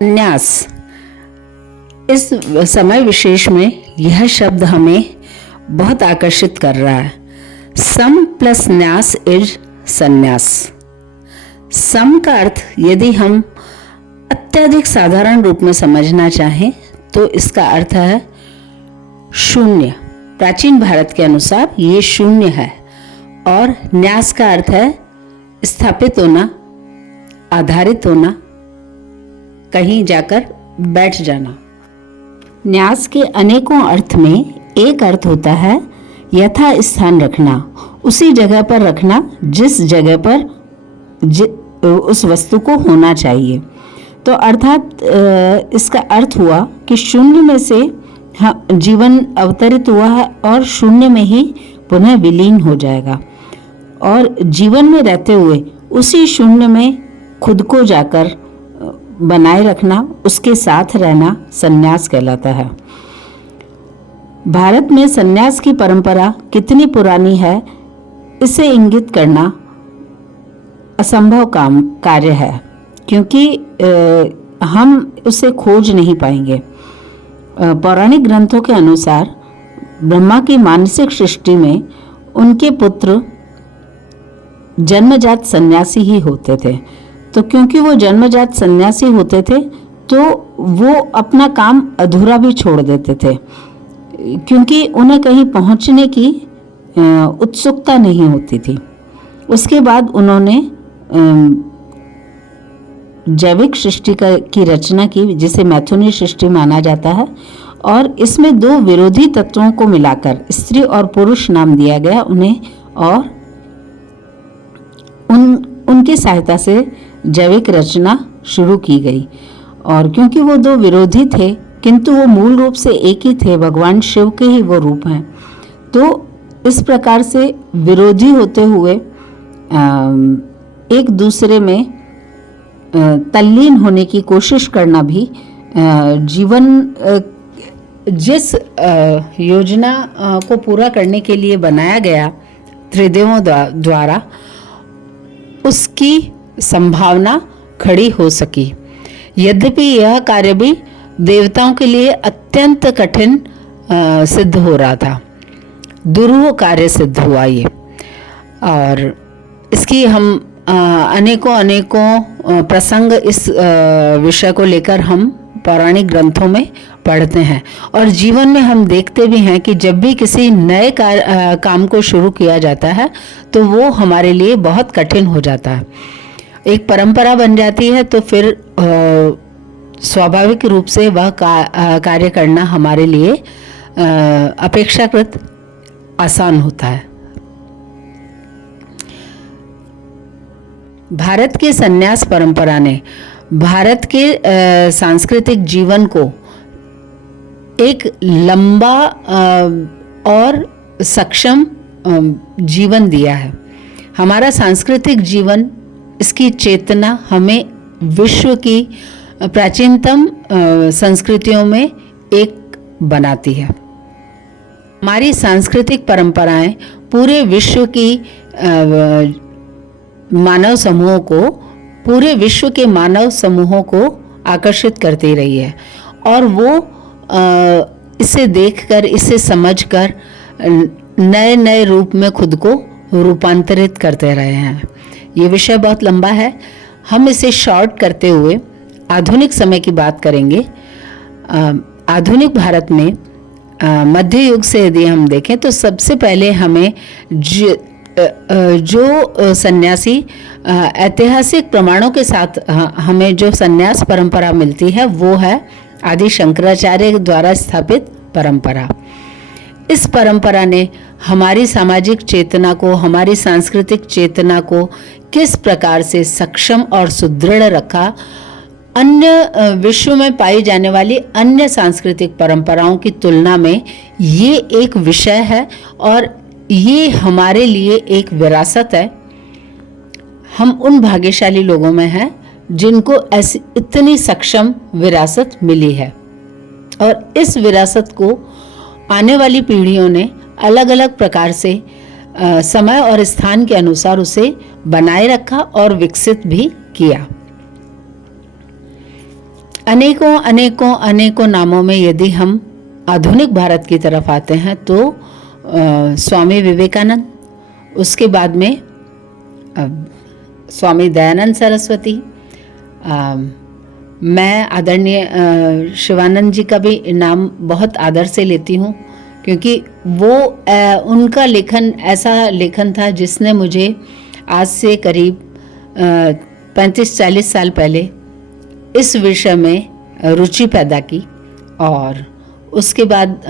न्यास। इस समय विशेष में यह शब्द हमें बहुत आकर्षित कर रहा है। सम प्लस न्यास इज संन्यास। सम का अर्थ यदि हम अत्यधिक साधारण रूप में समझना चाहें तो इसका अर्थ है शून्य। प्राचीन भारत के अनुसार ये शून्य है। और न्यास का अर्थ है स्थापित होना, आधारित होना, कहीं जाकर बैठ जाना। न्यास के अनेकों अर्थ में एक अर्थ होता है यथा स्थान रखना, उसी जगह पर रखना जिस जगह पर उस वस्तु को होना चाहिए। तो अर्थात इसका अर्थ हुआ कि शून्य में से जीवन अवतरित हुआ है और शून्य में ही पुनः विलीन हो जाएगा, और जीवन में रहते हुए उसी शून्य में खुद को जाकर बनाए रखना, उसके साथ रहना संन्यास कहलाता है। भारत में संन्यास की परंपरा कितनी पुरानी है इसे इंगित करना असंभव कार्य है, क्योंकि हम उसे खोज नहीं पाएंगे। पौराणिक ग्रंथों के अनुसार ब्रह्मा की मानसिक सृष्टि में उनके पुत्र जन्मजात सन्यासी ही होते थे। तो क्योंकि वो जन्मजात सन्यासी होते थे तो वो अपना काम अधूरा भी छोड़ देते थे, क्योंकि उन्हें कहीं पहुंचने की उत्सुकता नहीं होती थी। उसके बाद उन्होंने जैविक सृष्टि की रचना की, जिसे मैथुनी सृष्टि माना जाता है, और इसमें दो विरोधी तत्वों को मिलाकर स्त्री और पुरुष नाम दिया गया उन्हें, और उनकी सहायता से जैविक रचना शुरू की गई। और क्योंकि वो दो विरोधी थे किंतु वो मूल रूप से एक ही थे, भगवान शिव के ही वो रूप हैं, तो इस प्रकार से विरोधी होते हुए एक दूसरे में तल्लीन होने की कोशिश करना भी जीवन जिस योजना को पूरा करने के लिए बनाया गया त्रिदेवों द्वारा, उसकी संभावना खड़ी हो सकी। यद्यपि यह कार्य भी देवताओं के लिए अत्यंत कठिन सिद्ध हो रहा था, दुरूह कार्य सिद्ध हुआ ये। और इसकी हम अनेकों प्रसंग इस विषय को लेकर हम पौराणिक ग्रंथों में पढ़ते हैं, और जीवन में हम देखते भी हैं कि जब भी किसी नए काम को शुरू किया जाता है तो वो हमारे लिए बहुत कठिन हो जाता है। एक परंपरा बन जाती है तो फिर स्वाभाविक रूप से वह कार्य करना हमारे लिए अपेक्षाकृत आसान होता है। भारत के संन्यास परंपरा ने भारत के सांस्कृतिक जीवन को एक लंबा और सक्षम जीवन दिया है। हमारा सांस्कृतिक जीवन, इसकी चेतना हमें विश्व की प्राचीनतम संस्कृतियों में एक बनाती है। हमारी सांस्कृतिक परंपराएं पूरे विश्व की मानव समूहों को आकर्षित करती रही है, और वो इसे देखकर, इसे समझकर नए नए रूप में खुद को रूपांतरित करते रहे हैं। ये विषय बहुत लंबा है, हम इसे शॉर्ट करते हुए आधुनिक समय की बात करेंगे। आधुनिक भारत में मध्य युग से यदि हम देखें तो सबसे पहले हमें जो सन्यासी ऐतिहासिक प्रमाणों के साथ हमें जो सन्यास परंपरा मिलती है वो है आदि शंकराचार्य द्वारा स्थापित परंपरा। इस परंपरा ने हमारी सामाजिक चेतना को, हमारी सांस्कृतिक चेतना को किस प्रकार से सक्षम और सुदृढ़ रखा, अन्य विश्व में पाई जाने वाली अन्य सांस्कृतिक परंपराओं की तुलना में ये एक विषय है, और ये हमारे लिए एक विरासत है। हम उन भाग्यशाली लोगों में हैं जिनको ऐसी इतनी सक्षम विरासत मिली है, और इस विरासत को आने वाली पीढ़ियों ने अलग अलग प्रकार से समय और स्थान के अनुसार उसे बनाए रखा और विकसित भी किया। अनेकों अनेकों अनेकों नामों में यदि हम आधुनिक भारत की तरफ आते हैं तो स्वामी विवेकानंद, उसके बाद में स्वामी दयानंद सरस्वती, मैं आदरणीय शिवानंद जी का भी नाम बहुत आदर से लेती हूँ, क्योंकि वो उनका लेखन ऐसा लेखन था जिसने मुझे आज से करीब 35-40 साल पहले इस विषय में रुचि पैदा की। और उसके बाद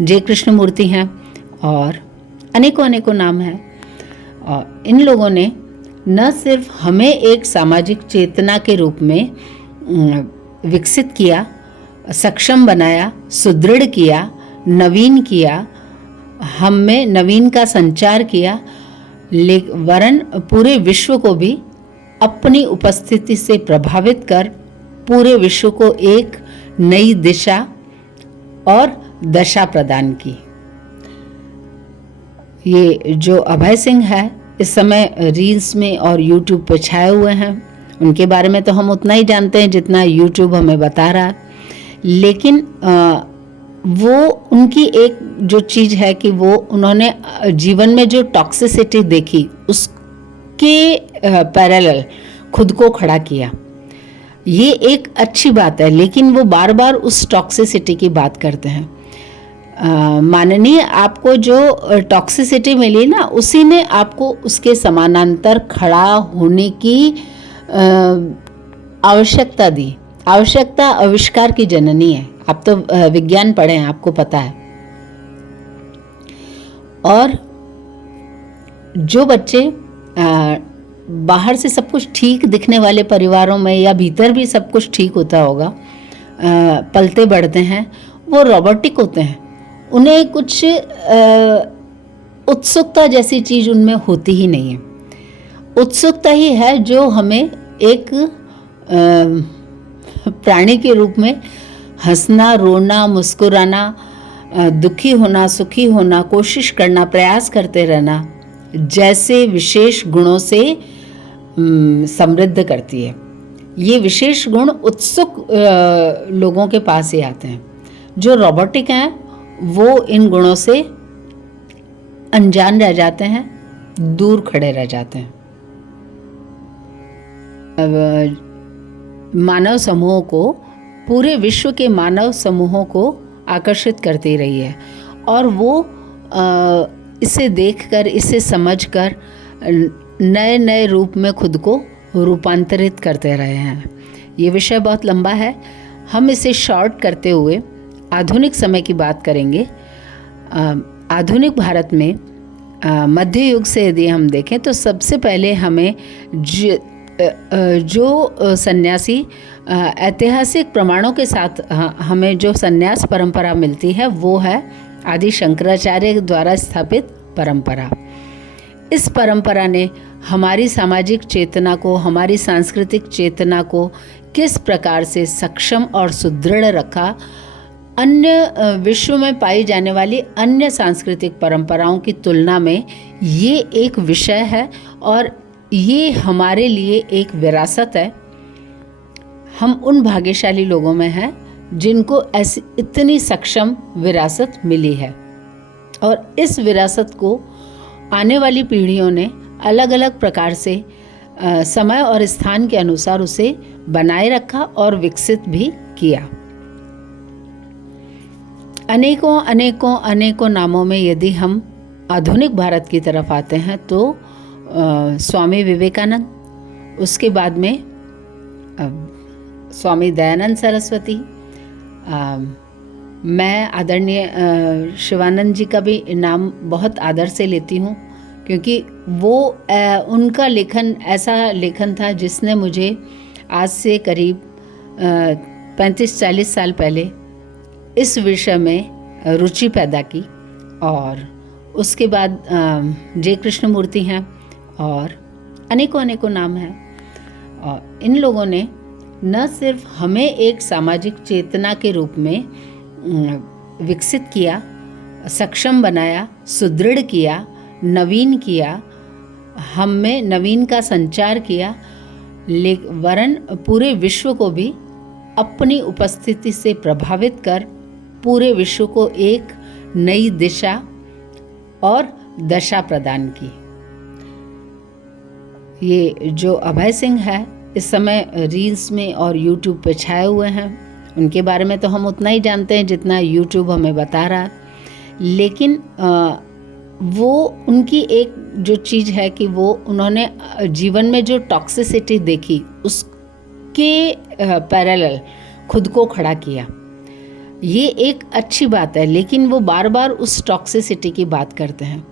जे कृष्णमूर्ति हैं और अनेकों अनेकों नाम हैं। और इन लोगों ने न सिर्फ हमें एक सामाजिक चेतना के रूप में विकसित किया, सक्षम बनाया, सुदृढ़ किया, नवीन किया, हम में नवीन का संचार किया, वरन पूरे विश्व को भी अपनी उपस्थिति से प्रभावित कर पूरे विश्व को एक नई दिशा और दशा प्रदान की। ये जो अभय सिंह है इस समय रील्स में और यूट्यूब पे छाए हुए हैं, उनके बारे में तो हम उतना ही जानते हैं जितना यूट्यूब हमें बता रहा है। लेकिन वो उनकी एक जो चीज़ है कि वो उन्होंने जीवन में जो टॉक्सिसिटी देखी उसके पैरेलल खुद को खड़ा किया। ये एक अच्छी बात है, लेकिन वो बार बार उस टॉक्सिसिटी की बात करते हैं। माननीय आपको जो टॉक्सिसिटी मिली ना, उसी ने आपको उसके समानांतर खड़ा होने की आवश्यकता दी। आवश्यकता आविष्कार की जननी है। आप तो विज्ञान पढ़े हैं, आपको पता है। और जो बच्चे बाहर से सब कुछ ठीक दिखने वाले परिवारों में या भीतर भी सब कुछ ठीक होता होगा, पलते बढ़ते हैं, वो रोबोटिक होते हैं। उन्हें कुछ उत्सुकता जैसी चीज़ उनमें होती ही नहीं है। उत्सुकता ही है जो हमें एक प्राणी के रूप में हंसना, रोना, मुस्कुराना, दुखी होना, सुखी होना, कोशिश करना, प्रयास करते रहना जैसे विशेष गुणों से समृद्ध करती है। ये विशेष गुण उत्सुक लोगों के पास ही आते हैं। जो रोबोटिक हैं वो इन गुणों से अनजान रह जाते हैं, दूर खड़े रह जाते हैं। मानव समूहों को, पूरे विश्व के मानव समूहों को आकर्षित करती रही है और वो इसे देखकर, इसे समझकर नए नए रूप में खुद को रूपांतरित करते रहे हैं। ये विषय बहुत लंबा है, हम इसे शॉर्ट करते हुए आधुनिक समय की बात करेंगे। आधुनिक भारत में मध्य युग से यदि हम देखें तो सबसे पहले हमें जो सन्यासी ऐतिहासिक प्रमाणों के साथ हमें जो सन्यास परंपरा मिलती है वो है आदि शंकराचार्य द्वारा स्थापित परंपरा। इस परंपरा ने हमारी सामाजिक चेतना को, हमारी सांस्कृतिक चेतना को किस प्रकार से सक्षम और सुदृढ़ रखा, अन्य विश्व में पाई जाने वाली अन्य सांस्कृतिक परंपराओं की तुलना में ये एक विषय है और ये हमारे लिए एक विरासत है। हम उन भाग्यशाली लोगों में हैं जिनको ऐसी इतनी सक्षम विरासत मिली है और इस विरासत को आने वाली पीढ़ियों ने अलग अलग प्रकार से समय और स्थान के अनुसार उसे बनाए रखा और विकसित भी किया। अनेकों अनेकों अनेकों नामों में यदि हम आधुनिक भारत की तरफ आते हैं तो स्वामी विवेकानंद, उसके बाद में स्वामी दयानंद सरस्वती, मैं आदरणीय शिवानंद जी का भी नाम बहुत आदर से लेती हूँ, क्योंकि वो उनका लेखन ऐसा लेखन था जिसने मुझे आज से करीब 35-40 साल पहले इस विषय में रुचि पैदा की। और उसके बाद जे कृष्णमूर्ति हैं और अनेकों अनेकों नाम हैं। और इन लोगों ने न सिर्फ हमें एक सामाजिक चेतना के रूप में विकसित किया, सक्षम बनाया, सुदृढ़ किया, नवीन किया, हम में नवीन का संचार किया, वरन पूरे विश्व को भी अपनी उपस्थिति से प्रभावित कर पूरे विश्व को एक नई दिशा और दशा प्रदान की। ये जो अभय सिंह है इस समय रील्स में और यूट्यूब पे छाए हुए हैं। उनके बारे में तो हम उतना ही जानते हैं जितना यूट्यूब हमें बता रहा है, लेकिन वो उनकी एक जो चीज़ है कि वो उन्होंने जीवन में जो टॉक्सिसिटी देखी उसके पैरेलल खुद को खड़ा किया। ये एक अच्छी बात है, लेकिन वो बार बार उस टॉक्सिसिटी की बात करते हैं।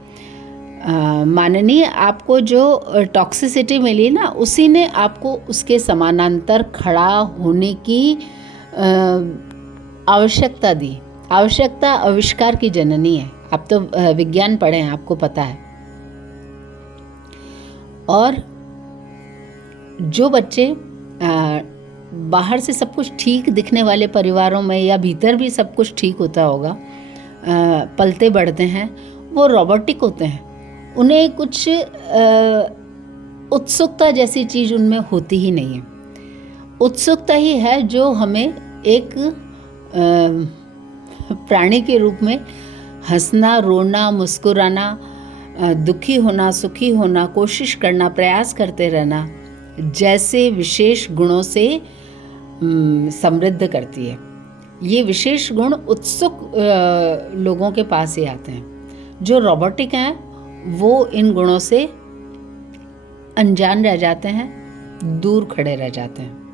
माननीय, आपको जो टॉक्सिसिटी मिली ना, उसी ने आपको उसके समानांतर खड़ा होने की आवश्यकता दी। आवश्यकता आविष्कार की जननी है। आप तो विज्ञान पढ़े हैं, आपको पता है। और जो बच्चे बाहर से सब कुछ ठीक दिखने वाले परिवारों में या भीतर भी सब कुछ ठीक होता होगा, पलते बढ़ते हैं, वो रोबोटिक होते हैं। उन्हें कुछ उत्सुकता जैसी चीज़ उनमें होती ही नहीं है। उत्सुकता ही है जो हमें एक प्राणी के रूप में हंसना, रोना, मुस्कुराना, दुखी होना, सुखी होना, कोशिश करना, प्रयास करते रहना जैसे विशेष गुणों से समृद्ध करती है। ये विशेष गुण उत्सुक लोगों के पास ही आते हैं। जो रोबोटिक हैं वो इन गुणों से अनजान रह जाते हैं, दूर खड़े रह जाते हैं।